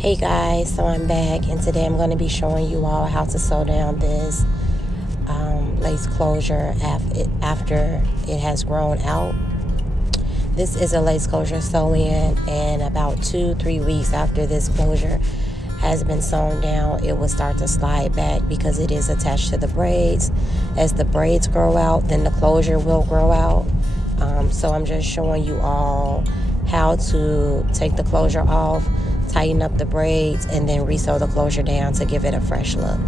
Hey guys, so I'm back and today I'm going to be showing you all how to sew down this lace closure after it has grown out. This is a lace closure sew-in, and about 2-3 weeks after this closure has been sewn down, it will start to slide back because it is attached to the braids. As the braids grow out, then the closure will grow out. So I'm just showing you all how to take the closure off, tighten up the braids, and then resew the closure down to give it a fresh look.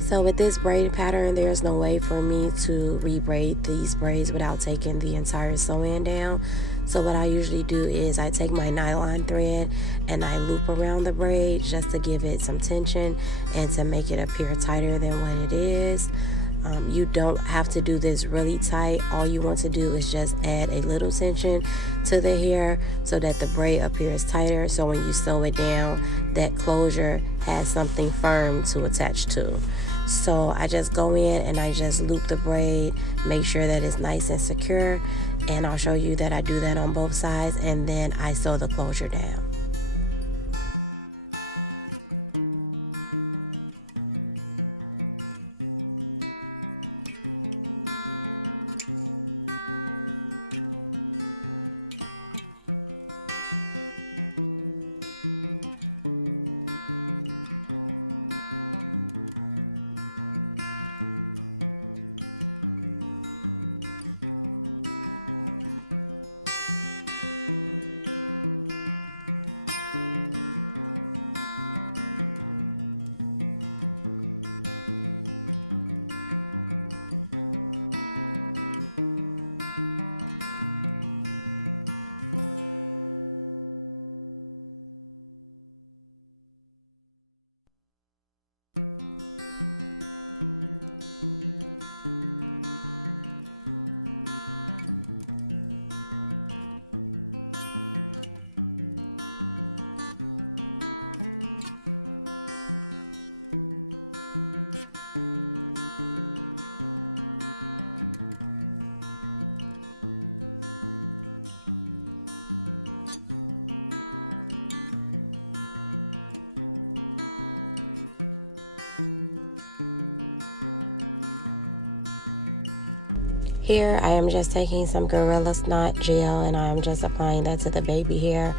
So with this braid pattern, there's no way for me to re-braid these braids without taking the entire sew-in down. So what I usually do is I take my nylon thread and I loop around the braid just to give it some tension and to make it appear tighter than what it is. You don't have to do this really tight. All you want to do is just add a little tension to the hair so that the braid appears tighter, so when you sew it down, that closure has something firm to attach to. So I just go in and I just loop the braid, make sure that it's nice and secure, and I'll show you that I do that on both sides, and then I sew the closure down. Here I am just taking some Gorilla Snot gel and I'm just applying that to the baby hair.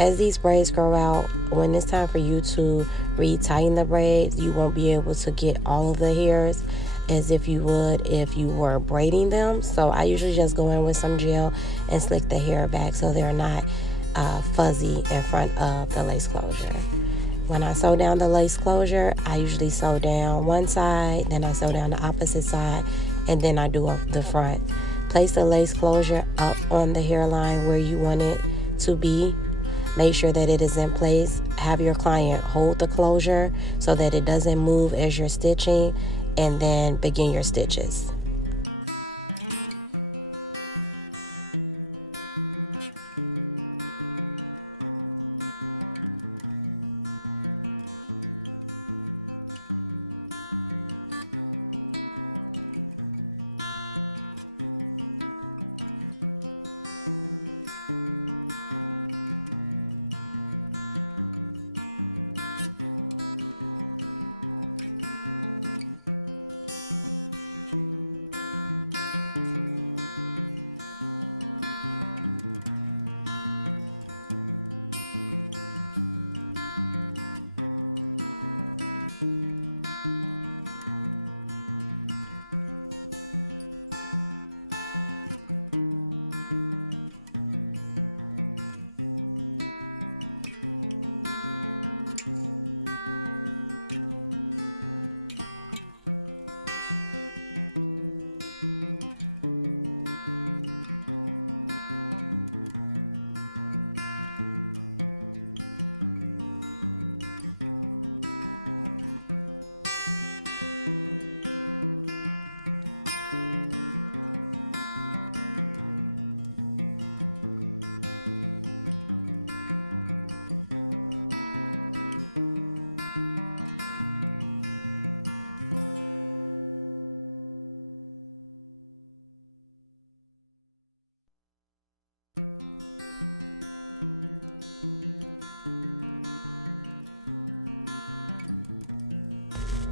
As these braids grow out, when it's time for you to re-tighten the braids, you won't be able to get all of the hairs as if you would if you were braiding them. So I usually just go in with some gel and slick the hair back so they're not fuzzy in front of the lace closure. When I sew down the lace closure, I usually sew down one side, then I sew down the opposite side, and then I do the front. Place the lace closure up on the hairline where you want it to be. Make sure that it is in place. Have your client hold the closure so that it doesn't move as you're stitching, and then begin your stitches.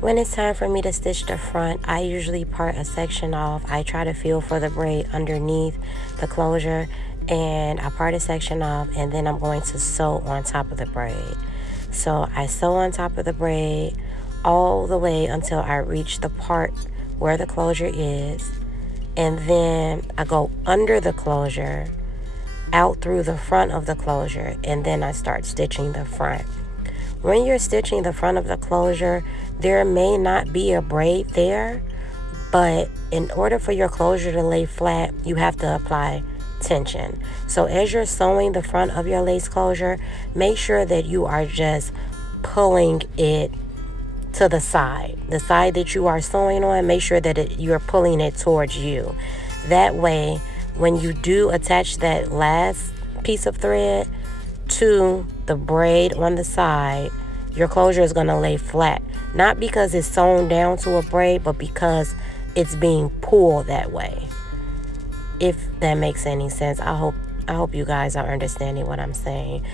When it's time for me to stitch the front, I usually part a section off. I try to feel for the braid underneath the closure, and I part a section off, and then I'm going to sew on top of the braid. So I sew on top of the braid all the way until I reach the part where the closure is, and then I go under the closure, out through the front of the closure, and then I start stitching the front. When you're stitching the front of the closure, there may not be a braid there, but in order for your closure to lay flat, you have to apply tension. So as you're sewing the front of your lace closure, make sure that you are just pulling it to the side that you are sewing on. Make sure that you're pulling it towards you. That way, when you do attach that last piece of thread to the braid on the side, your closure is going to lay flat. Not because it's sewn down to a braid, but because it's being pulled that way. If that makes any sense. I hope you guys are understanding what I'm saying.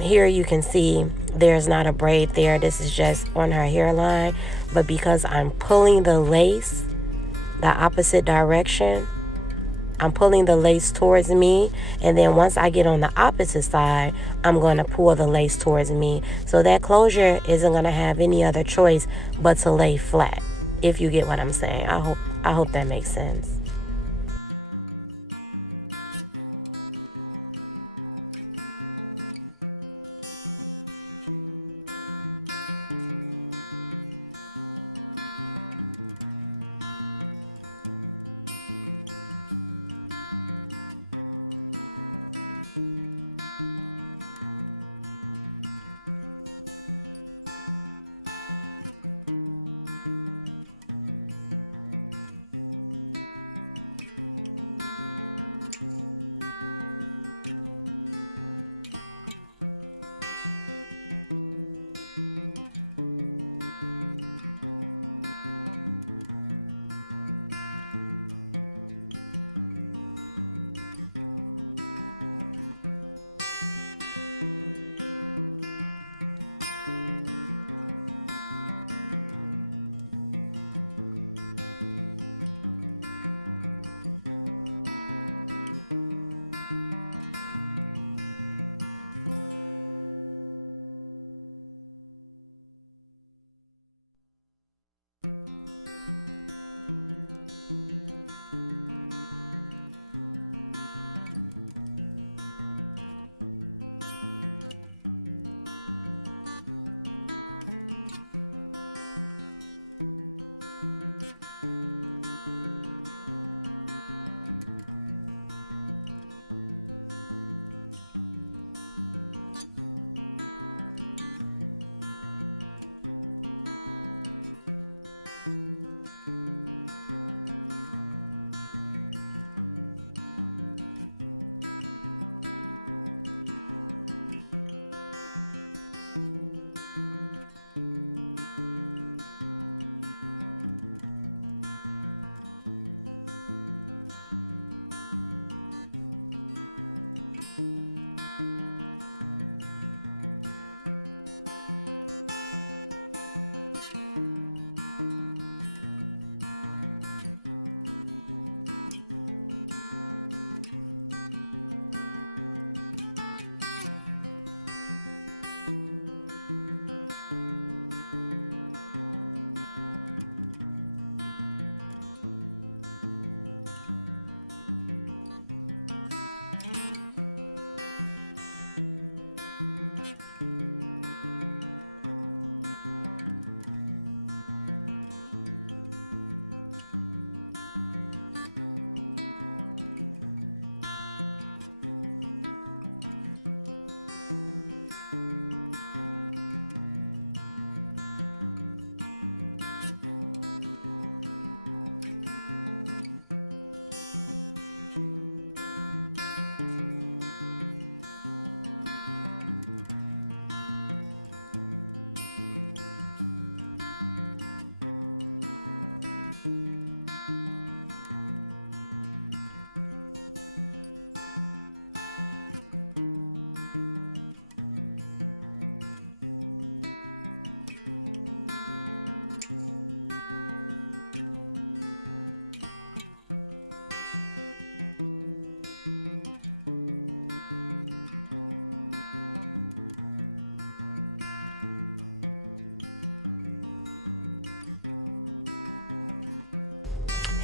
Here you can see there's not a braid there. This is just on her hairline. But because I'm pulling the lace the opposite direction, I'm pulling the lace towards me, and then once I get on the opposite side, I'm going to pull the lace towards me. So that closure isn't going to have any other choice but to lay flat, if you get what I'm saying. I hope that makes sense.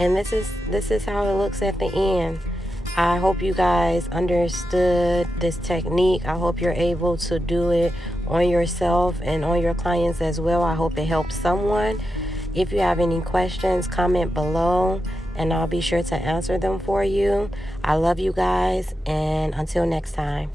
And this is how it looks at the end. I hope you guys understood this technique. I hope you're able to do it on yourself and on your clients as well. I hope it helps someone. If you have any questions, comment below and I'll be sure to answer them for you. I love you guys, and until next time.